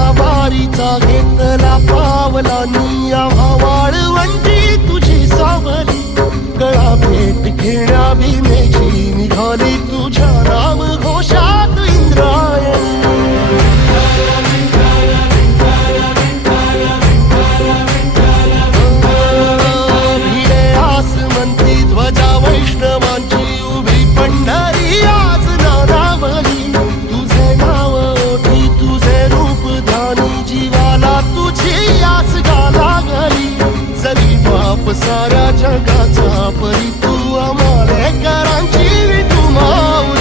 तुझा वारीचा घेतला पावलांनी आम्हा वाळवंटी तुझी सावली गळा भेट घेण्या भीमेची निघाली तुझ्या राम घोषात इंद्रायणी भिडे आसमंती ध्वजा वैष्णवांची उभी पंढरी आज नारावली तुझे नाव ओठी तुझे रूप ध्यानी जीवाला तुझी आस गाला गली जरी बाप साऱ्या जगाचा परी तू आमालेकरांची तू माऊली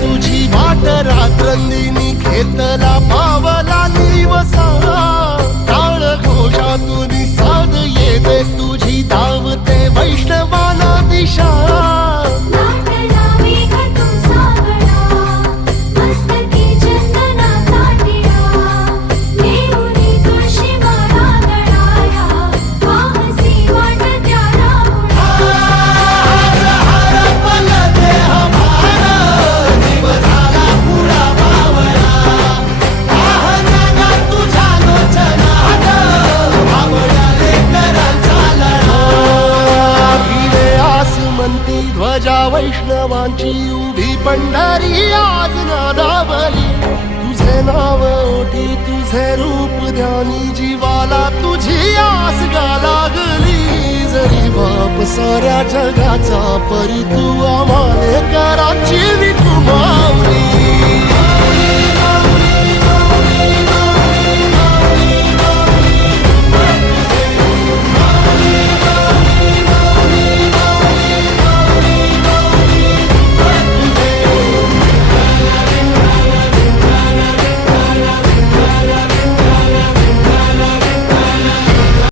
तुझी वाट रात्रंदिनी घेतला पावला निवसा टाळ घोषातून साध येते तुझी धावते वैष्णवाला दिशा ध्वजा वैष्णवांची उभी पंढरी आज नादावली तुझे नाव ओठी तुझे रूप ध्यानी जीवाला तुझी आस गाला गली जरी बाप साऱ्या जगाचा परी तू आम्हालेकरांची